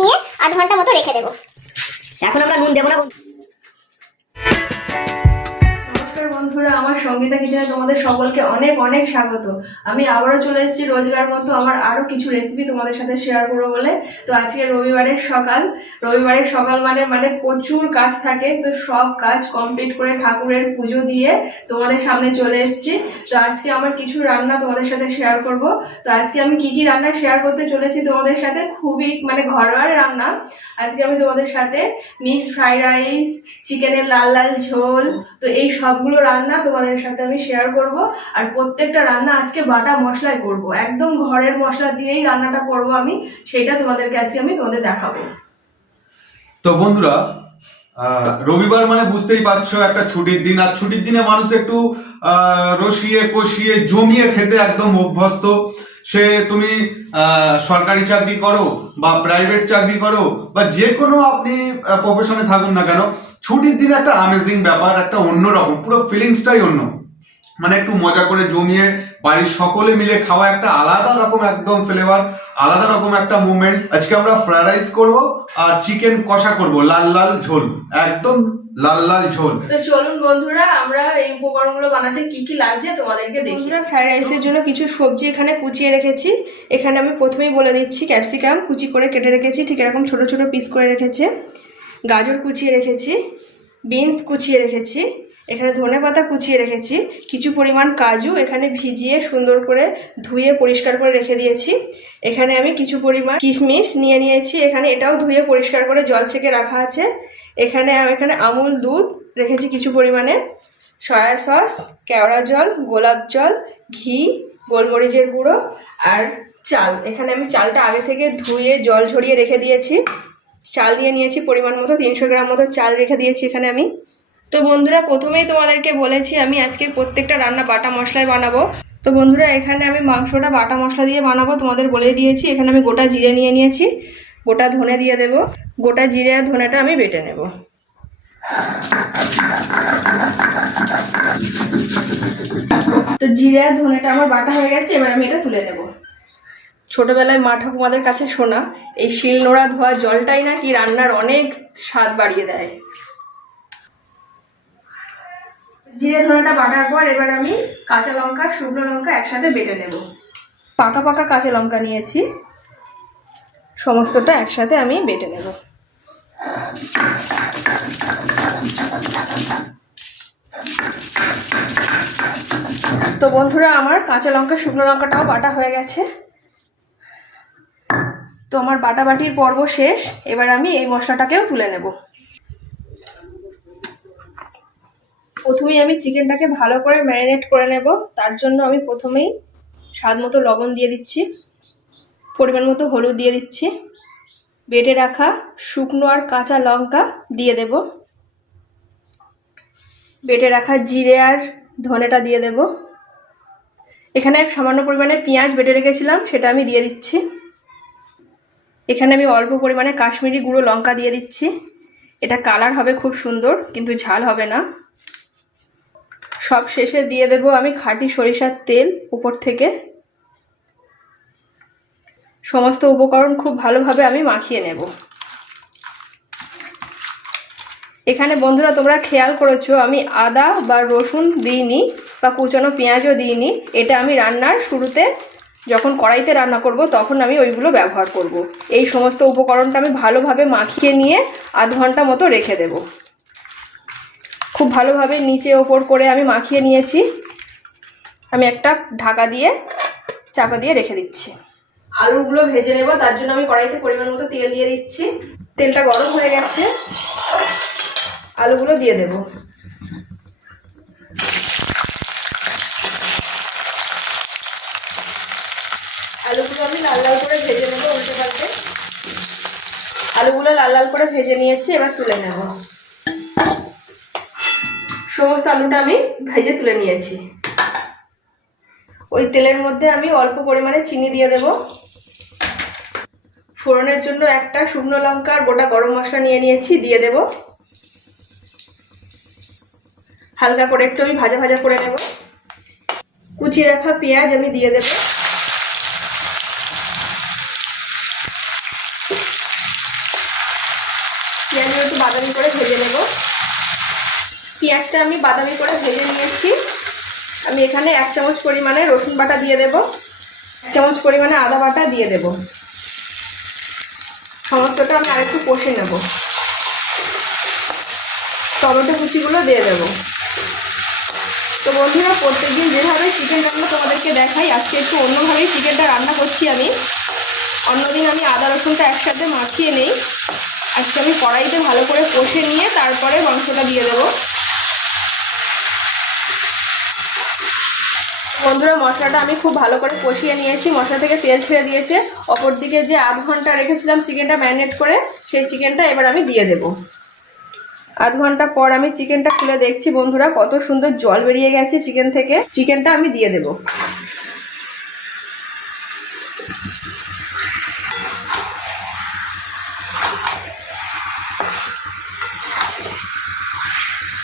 নিয়ে আধ ঘন্টা মতো রেখে দেবো। এখন আমরা নুন দেবো না। নমস্কার বন্ধুরা, আমার সঙ্গীতা কিচেনে তোমাদের সকলকে অনেক অনেক স্বাগত। আমি আবারও চলে এসেছি রোজগার মতো আমার আরও কিছু রেসিপি তোমাদের সাথে শেয়ার করবো বলে। তো আজকে রবিবারের সকাল মানে প্রচুর কাজ থাকে, তো সব কাজ কমপ্লিট করে ঠাকুরের পুজো দিয়ে তোমাদের সামনে চলে এসেছি। তো আজকে আমার কিছু রান্না তোমাদের সাথে শেয়ার করব। তো আজকে আমি কি রান্না শেয়ার করতে চলেছি তোমাদের সাথে, খুবই ঘরোয়া রান্না। আজকে আমি তোমাদের সাথে মিক্সড ফ্রাইড রাইস, চিকেনের লাল লাল ঝোল, তো এই সবগুলো রান্না তোমাদের সাথে আমি শেয়ার করব। আর প্রত্যেকটা রান্না আজকে বাটা মশলায় করব, একদম ঘরের মশলা দিয়েই রান্নাটা করব আমি, সেটা তোমাদেরকে আজকে আমি তোমাদের দেখাবো। তো বন্ধুরা, রবিবার মানে বুঝতেই পারছো একটা ছুটির দিন। আর ছুটির দিনে মানুষ একটু রসিয়ে কষিয়ে জমিয়ে খেতে একদম অভ্যস্ত। সে তুমি সরকারি চাকরি করো বা প্রাইভেট চাকরি করো বা যে কোনো আপনি প্রফেশনে থাকুন না কেন, ছুটির দিন একটা আমেজিং ব্যাপার, একটা অন্যরকম, পুরো ফিলিংসটাই অন্য। মানে একটু মজা করে জমিয়ে বাড়ির সকলে মিলে খাওয়া একটা আলাদা রকম একদম ফ্লেভার, আলাদা রকম একটা মুভমেন্ট। আজকে আমরা ফ্রাইড রাইস করবো আর চিকেন কষা করব, লাল লাল ঝোল, একদম লাল লাল ঝোল। তো চলুন বন্ধুরা, আমরা এই উপকরণগুলো বানাতে কি কি লাগছে তোমাদেরকে দেখি। ফ্রাইড রাইসের জন্য কিছু সবজি এখানে কুচিয়ে রেখেছি। এখানে আমি প্রথমেই বলে দিচ্ছি, ক্যাপসিকাম কুচি করে কেটে রেখেছি, ঠিক এরকম ছোট ছোট পিস করে রেখেছে। গাজর কুচিয়ে রেখেছি, বিনস কুচিয়ে রেখেছি, এখানে ধনেপাতা কুচিয়ে রেখেছি, কিছু পরিমাণ কাজু এখানে ভিজিয়ে সুন্দর করে ধুয়ে পরিষ্কার করে রেখে দিয়েছি। এখানে আমি কিছু পরিমাণ কিশমিশ নিয়ে নিয়েছি, এখানে এটাও ধুয়ে পরিষ্কার করে জল ছেঁকে রাখা আছে। এখানে আমুল দুধ রেখেছি কিছু পরিমাণে, সয়া সস, কেওড়া জল, গোলাপ জল, ঘি, গোলমরিচের গুঁড়ো আর চাল। এখানে আমি চালটা আগে থেকে ধুয়ে জল ঝরিয়ে রেখে দিয়েছি। চাল দিয়ে নিয়েছি পরিমাণ মতো, 300 গ্রাম মতো চাল রেখে দিয়েছি এখানে আমি। তো বন্ধুরা, প্রথমেই তোমাদেরকে বলেছি আমি আজকে প্রত্যেকটা রান্না বাটা মশলায় বানাবো। তো বন্ধুরা, এখানে আমি মাংসটা বাটা মশলা দিয়ে বানাবো, তোমাদের বলে দিয়েছি। এখানে আমি গোটা জিরে নিয়ে নিয়েছি, গোটা ধনে দিয়ে দেব, গোটা জিরে আর ধনেটা আমি বেটে নেব। তো জিরে আর ধনেটা আমার বাটা হয়ে গেছে, এবার আমি এটা তুলে নেব। ছোটবেলায় মা ঠাকুমাদের কাছে শোনা, এই শিল নোড়া ধোয়া জলটাই নাকি রান্নার অনেক স্বাদ বাড়িয়ে দেয়। জিরে ধনেটা বাটার পর এবার আমি কাঁচা লঙ্কা, শুকনো লঙ্কা একসাথে বেটে নেব। পাকা পাকা কাঁচা লঙ্কা নিয়েছি, সমস্তটা একসাথে আমি বেটে নেব। তো বন্ধুরা, আমার কাঁচা লঙ্কা শুকনো লঙ্কাটাও বাটা হয়ে গেছে। তো আমার বাটাবাটির পর্ব শেষ, এবার আমি এই মশলাটাকেও তুলে নেব। প্রথমেই আমি চিকেনটাকে ভালো করে ম্যারিনেট করে নেব। তার জন্য আমি প্রথমেই স্বাদ মতো লবণ দিয়ে দিচ্ছি, পরিমাণ মতো হলুদ দিয়ে দিচ্ছি, বেটে রাখা শুকনো আর কাঁচা লঙ্কা দিয়ে দেব, বেটে রাখা জিরে আর ধনেটা দিয়ে দেব। এখানে সামান্য পরিমাণে পেঁয়াজ বেটে রেখেছিলাম, সেটা আমি দিয়ে দিচ্ছি। এখানে আমি অল্প পরিমাণে কাশ্মীরি গুঁড়ো লঙ্কা দিয়ে দিচ্ছি। এটা কালার হবে খুব সুন্দর, কিন্তু ঝাল হবে না। সব শেষে দিয়ে দেব আমি খাঁটি সরিষার তেল উপর থেকে। সমস্ত উপকরণ খুব ভালোভাবে আমি মাখিয়ে নেব। এখানে বন্ধুরা, তোমরা খেয়াল করেছো আমি আদা বা রসুন দিইনি বা কুচানো পেঁয়াজও দিইনি। এটা আমি রান্নার শুরুতে যখন কড়াইতে রান্না করব তখন আমি ওইগুলো ব্যবহার করব। এই সমস্ত উপকরণটা আমি ভালোভাবে মাখিয়ে নিয়ে আধ ঘন্টা মতো রেখে দেব। খুব ভালোভাবে নিচে ওপর করে আমি মাখিয়ে নিয়েছি। আমি একটা ঢাকা দিয়ে চাপা দিয়ে রেখে দিচ্ছি। আলুগুলো ভেজে নেব, তার জন্য আমি কড়াইতে পরিমাণ মতো তেল দিয়ে দিচ্ছি। তেলটা গরম হয়ে গেছে, আলুগুলো দিয়ে দেব। আলুগুলো আমি লাল লাল করে ভেজে নেব উল্টে পাল্টে। আলুগুলো লাল লাল করে ভেজে নিয়েছি, এবার তুলে নেব। সমস্ত আলুটা আমি ভেজে তুলে নিয়েছি। ওই তেলের মধ্যে আমি অল্প পরিমাণে চিনি দিয়ে দেব। ফোড়নের জন্য একটা শুকনো লঙ্কা আর গোটা গরম মশলা নিয়ে নিয়েছি, দিয়ে দেব। হালকা করে একটু আমি ভাজা ভাজা করে নেব। কুচিয়ে রাখা পেঁয়াজ আমি দিয়ে দেব। বাদামি করে ভেজে নেব। পেঁয়াজটা আমি বাদামি করে ভেজে নিয়েছি। আমি এখানে 1 চামচ পরিমাণে রসুন বাটা দিয়ে দেব, 1 চামচ পরিমাণে আদা বাটা দিয়ে দেব। সমস্তটা আমি আরেকটু কষে নেব। টমেটো কুচিগুলো দিয়ে দেব। তো বন্ধুরা, প্রত্যেকদিন যেভাবে চিকেন রান্না তোমাদেরকে দেখাই, আজকে একটু অন্যভাবেই চিকেনটা রান্না করছি আমি। অন্যদিন আমি আদা রসুনটা একসাথে মাখিয়ে নেই, আজকে আমি কড়াইতে ভালো করে কষে নিয়ে তারপরে মাংসটা দিয়ে দেব। বন্ধুরা, মশলাটা আমি খুব ভালো করে কষিয়ে নিয়েছি, মশলা থেকে তেল ছেড়ে দিয়েছে। অপরদিকে যে আধ ঘন্টা রেখেছিলাম চিকেনটা ম্যারিনেট করে, সেই চিকেনটা এবার আমি দিয়ে দেব। আধ ঘন্টা পর আমি চিকেনটা খুলে দেখছি বন্ধুরা, কত সুন্দর জল বেরিয়ে গেছে চিকেন থেকে। চিকেনটা আমি দিয়ে দেব।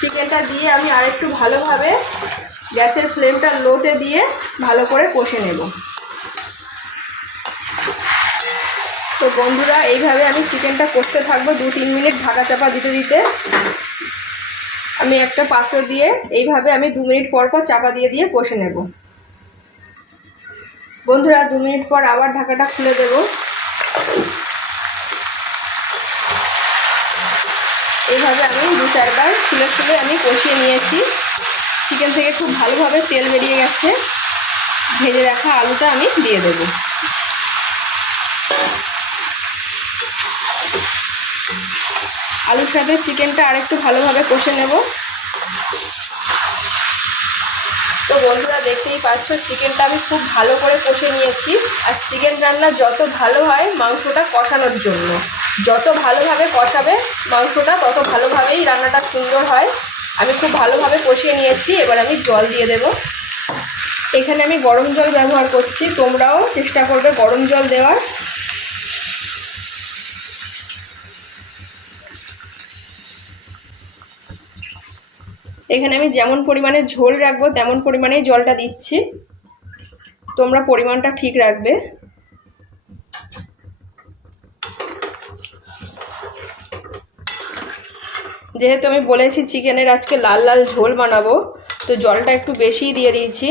চিকেনটা দিয়ে আমি আরেকটু ভালোভাবে গ্যাসের ফ্লেমটা লোতে দিয়ে ভালো করে কষে নেব। তো বন্ধুরা, এইভাবে আমি চিকেনটা কষতে থাকবো 2-3 মিনিট ঢাকা চাপা দিতে দিতে। আমি একটা পাত্র দিয়ে এইভাবে আমি 2 মিনিট পর পর চাপা দিয়ে দিয়ে কষে নেব। বন্ধুরা, 2 মিনিট পর আবার ঢাকাটা খুলে দেব। এইভাবে আমি 2-4 বার খুলে খুলে আমি কষিয়ে নিয়েছি। চিকেন থেকে খুব ভালোভাবে তেল বেরিয়ে গেছে। ভেজে রাখা আলুটা আমি দিয়ে দেব। আলুর সাথে চিকেনটা আরেকটু ভালোভাবে কষে নেব। তো বন্ধুরা, দেখতেই পাচ্ছ চিকেনটা আমি খুব ভালো করে কষে নিয়েছি। আর চিকেন রান্না যত ভালো হয় মাংসটা কষানোর জন্য, যত ভালোভাবে কষাবে মাংসটা তত ভালোভাবেই রান্নাটা সুন্দর হয়। আমি খুব ভালোভাবে কষিয়ে নিয়েছি। এবার আমি জল দিয়ে দেব। এখানে আমি গরম জল ব্যবহার করছি, তোমরাও চেষ্টা করবে গরম জল দেওয়ার। এখানে আমি যেমন পরিমাণে ঝোল রাখবো তেমন পরিমাণেই জলটা দিচ্ছি, তোমরা পরিমাণটা ঠিক রাখবে। যেহেতু আমি বলেছি চিকেনের আজকে লাল লাল ঝোল বানাবো, তো জলটা একটু বেশিই দিয়ে দিয়েছি।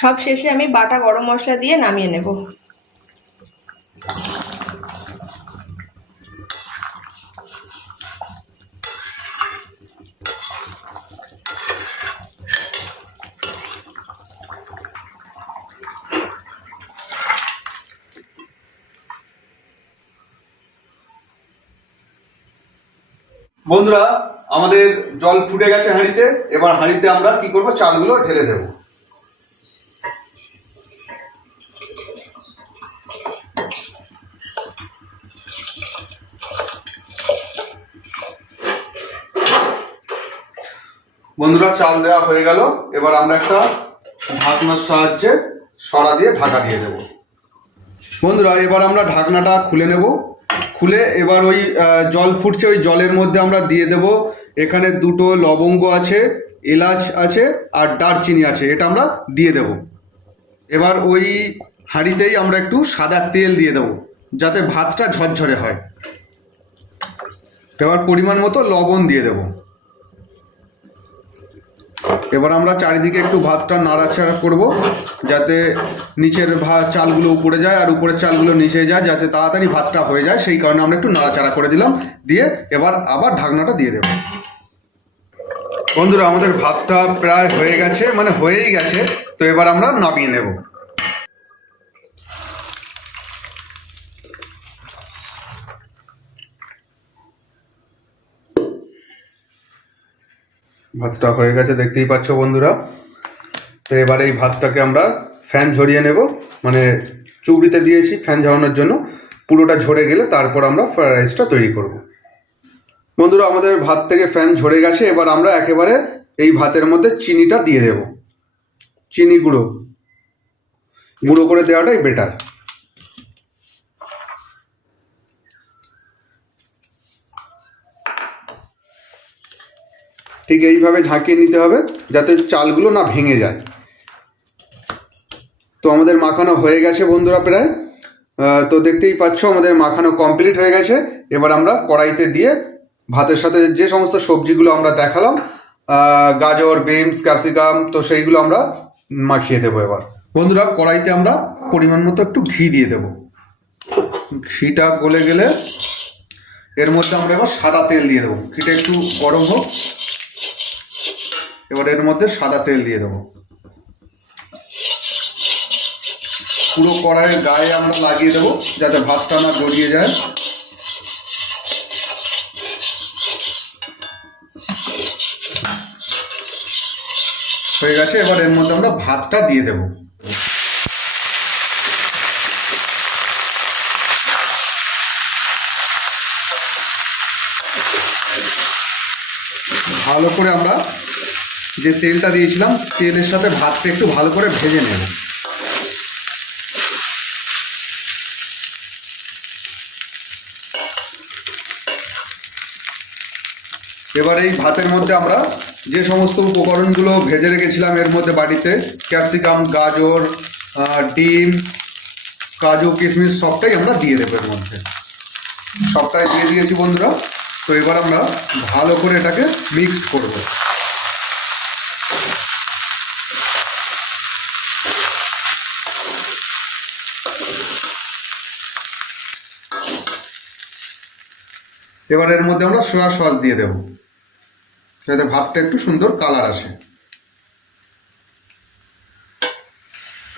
সব শেষে আমি বাটা গরম মশলা দিয়ে নামিয়ে নেব। বন্ধুরা, আমাদের জল ফুটে গেছে হাঁড়িতে। এবার হাঁড়িতে আমরা কি করব, চালগুলো ঢেলে দেব। বন্ধুরা, চাল দেওয়া হয়ে গেল। এবার আমরা একটা ঢাকনার সাহায্যে সরা দিয়ে ঢাকা দিয়ে দেব। বন্ধুরা, এবার আমরা ঢাকনাটা খুলে নেব। খুলে এবার ওই জল ফুটছে, ওই জলের মধ্যে আমরা দিয়ে দেব। এখানে 2টো লবঙ্গ আছে, এলাচ আছে আর দারচিনি আছে, এটা আমরা দিয়ে দেব। এবার ওই হাঁড়িতেই আমরা একটু সাদা তেল দিয়ে দেব, যাতে ভাতটা ঝরঝরে হয়। এবার পরিমাণ মতো লবণ দিয়ে দেব। এবার আমরা চারিদিকে একটু ভাতটা নাড়াচাড়া করব, যাতে নিচের চালগুলো উপরে যায় আর উপরের চালগুলো নিচে যায়, যাতে তাড়াতাড়ি ভাতটা হয়ে যায়। সেই কারণে আমরা একটু নাড়াচাড়া করে দিলাম। দিয়ে এবার আবার ঢাকনাটা দিয়ে দেব। বন্ধুরা, আমাদের ভাতটা প্রায় হয়ে গেছে, মানে হয়েই গেছে। তো এবার আমরা নামিয়ে নেব। ভাতটা হয়ে গেছে, দেখতেই পাচ্ছ বন্ধুরা। তো এবার এই ভাতটাকে আমরা ফ্যান ঝরিয়ে নেব, মানে চুবড়িতে দিয়েছি ফ্যান ঝরানোর জন্য। পুরোটা ঝরে গেলে তারপর আমরা ফ্রাইড রাইসটা তৈরি করব। বন্ধুরা, আমাদের ভাত থেকে ফ্যান ঝরে গেছে। এবার আমরা একেবারে এই ভাতের মধ্যে চিনিটা দিয়ে দেব। চিনি গুঁড়ো করে দেওয়াটাই বেটার। ঠিক এইভাবে ঝাঁকিয়ে নিতে হবে, যাতে চালগুলো না ভেঙে যায়। তো আমাদের মাখানো হয়ে গেছে বন্ধুরা প্রায়। তো দেখতেই পাচ্ছ আমাদের মাখানো কমপ্লিট হয়ে গেছে। এবার আমরা কড়াইতে দিয়ে ভাতের সাথে যে সমস্ত সবজিগুলো আমরা দেখালাম, গাজর, বিনস, ক্যাপসিকাম, তো সেইগুলো আমরা মাখিয়ে দেবো। এবার বন্ধুরা কড়াইতে আমরা পরিমাণ মতো একটু ঘি দিয়ে দেবো। ঘিটা গলে গেলে এর মধ্যে আমরা এবার সাদা তেল দিয়ে দেবো। ঘিটা একটু গরম হোক, এবার এর মধ্যে সাদা তেল দিয়ে দেবো। পুরো কড়াইয়ের গায়ে আমরা লাগিয়ে দেবো যাতে ভাতটা না গড়িয়ে যায়। হয়ে গেছে, এবার এর মধ্যে আমরা ভাতটা দিয়ে দেব। ভালো করে আমরা যে তেলটা দিয়েছিলাম তেলের সাথে ভাতটা একটু ভালো করে ভেজে নেব। এবার এই ভাতের মধ্যে আমরা যে সমস্ত উপকরণগুলো ভেজে রেখেছিলাম এর মধ্যে বাড়িতে, ক্যাপসিকাম, গাজর, ডিম, কাজু, কিশমিশ সবটাই আমরা দিয়ে দেবো। এর মধ্যে সবটাই দিয়ে দিয়েছি বন্ধুরা। তো এবার আমরা ভালো করে এটাকে মিক্সড করব। এবার এর মধ্যে আমরা সয়া সস দিয়ে দেব যাতে ভাতটা একটু সুন্দর কালার আসে।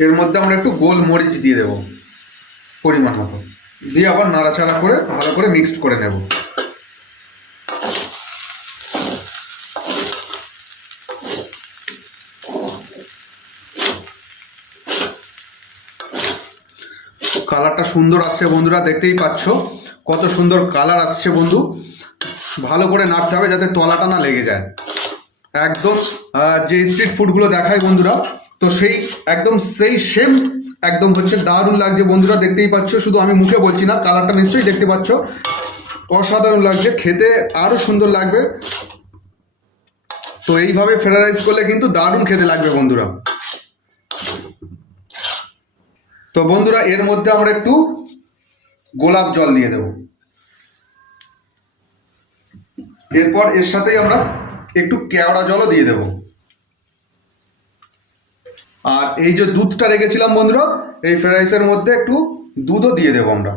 এর মধ্যে আমরা একটু গোল মরিচ দিয়ে দেব পরিমাণ মতো, দিয়ে আবার নাড়াচাড়া করে ভালো করে মিক্সড করে নেব। কালারটা সুন্দর আসছে বন্ধুরা, দেখতেই পাচ্ছ কত সুন্দর কালার আসছে বন্ধু। ভালো করে নাড়তে হবে যাতে তলাটা না লেগে যায়। একদম যে স্ট্রিট ফুডগুলো দেখায় বন্ধুরা, তো সেই একদম সেই সেম একদম হচ্ছে, দারুণ লাগছে বন্ধুরা। দেখতেই পাচ্ছ, শুধু আমি মুখে বলছি না, কালারটা নিশ্চয়ই দেখতে পাচ্ছ, অসাধারণ লাগছে, খেতে আরও সুন্দর লাগবে। তো এইভাবে ফ্রাইড রাইস করলে কিন্তু দারুণ খেতে লাগবে বন্ধুরা। তো বন্ধুরা এর মধ্যে আমরা একটু গোলাপ জল দিয়ে দেব। এরপর এর সাথেই আমরা একটু কেওড়া জলও দিয়ে দেব। আর এই যে দুধটা রেখেছিলাম বন্ধুরা, এই ফ্রাইড রাইসের মধ্যে একটু দুধও দিয়ে দেবো আমরা।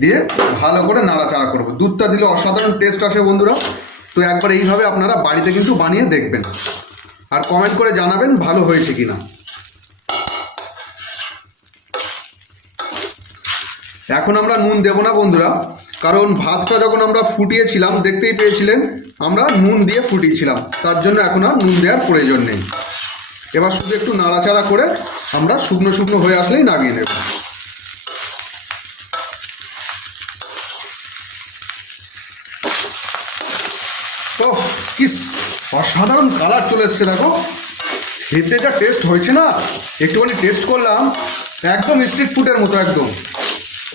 দিয়ে ভালো করে নাড়াচাড়া করবো। দুধটা দিলে অসাধারণ টেস্ট আসে বন্ধুরা। তো একবার এইভাবে আপনারা বাড়িতে কিন্তু বানিয়ে দেখবেন আর কমেন্ট করে জানাবেন ভালো হয়েছে কিনা। এখন আমরা নুন দেব না বন্ধুরা, কারণ ভাতটা যখন আমরা ফুটিয়েছিলাম দেখতেই পেয়েছিলেন আমরা নুন দিয়ে ফুটিয়েছিলাম, তার জন্য এখন আর নুন দেওয়ার প্রয়োজন নেই। এবার শুধু একটু নাড়াচাড়া করে আমরা শুকনো শুকনো হয়ে আসলেই নামিয়ে নেব। তো কি অসাধারণ কালার চলে এসছে দেখো, খেতে যা টেস্ট হয়েছে না, একটুখানি টেস্ট করলাম, একদম স্ট্রিট ফুডের মতো, একদম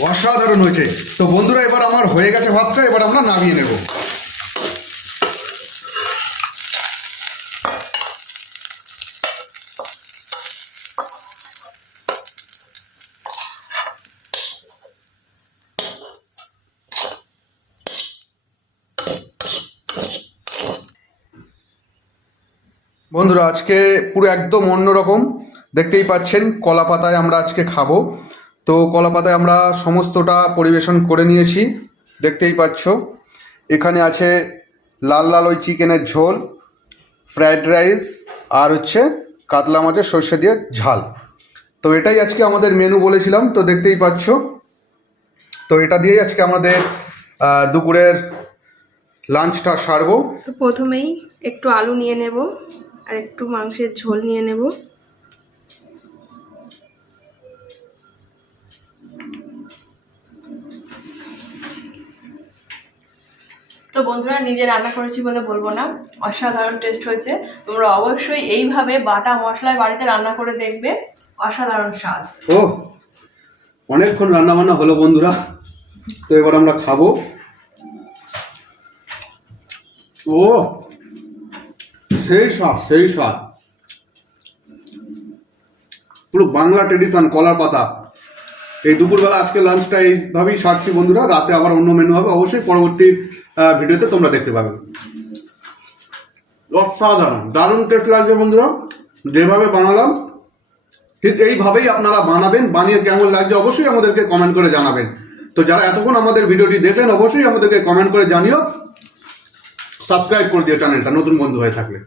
অসাধারণ হয়েছে। তো বন্ধুরা এবার আমার হয়ে গেছে ভাতটা, এবার আমরা নামিয়ে নেব। বন্ধুরা আজকে পুরো একদম অন্যরকম, দেখতেই পাচ্ছেন কলা পাতায় আমরা আজকে খাবো। তো কলা পাতায় আমরা সমস্তটা পরিবেশন করে নিয়েছি, দেখতেই পাচ্ছ। এখানে আছে লাল লাল ওই চিকেনের ঝোল, ফ্রাইড রাইস, আর হচ্ছে কাতলা মাছের সর্ষে দিয়ে ঝাল। তো এটাই আজকে আমাদের মেনু বলেছিলাম, তো দেখতেই পাচ্ছ। তো এটা দিয়েই আজকে আমাদের দুপুরের লাঞ্চটা সারবো। তো প্রথমেই একটু আলু নিয়ে নেব আর একটু মাংসের ঝোল নিয়ে নেব। তো বন্ধুরা নিজে রান্না করেছি বলে বলবো না, অসাধারণ টেস্ট হয়েছে। তোমরা অবশ্যই এইভাবে বাটা মশলায় বাড়িতে রান্না করে দেখবে, অসাধারণ স্বাদ। ও অনেকক্ষণ রান্না বান্না হলো বন্ধুরা, তো এবার আমরা খাবো। ও সেই স্বাদ, সেই স্বাদ, পুরো বাংলা ট্রেডিশন, কলার পাতা। এই দুপুরবেলা আজকে লাঞ্চটা এইভাবেই সারছি বন্ধুরা, রাতে আবার অন্য মেনু হবে, অবশ্যই পরবর্তী ভিডিওতে তোমরা দেখতে পাবে। অসাধারণ, দারুণ টেস্ট লাগছে বন্ধুরা। যেভাবে বানালাম ঠিক এইভাবেই আপনারা বানাবেন, বানিয়ে কেমন লাগছে অবশ্যই আমাদেরকে কমেন্ট করে জানাবেন। তো যারা এতক্ষণ আমাদের ভিডিওটি দেখলেন অবশ্যই আমাদেরকে কমেন্ট করে জানিও, সাবস্ক্রাইব করে দিও চ্যানেলটা নতুন বন্ধু হয়ে থাকলে।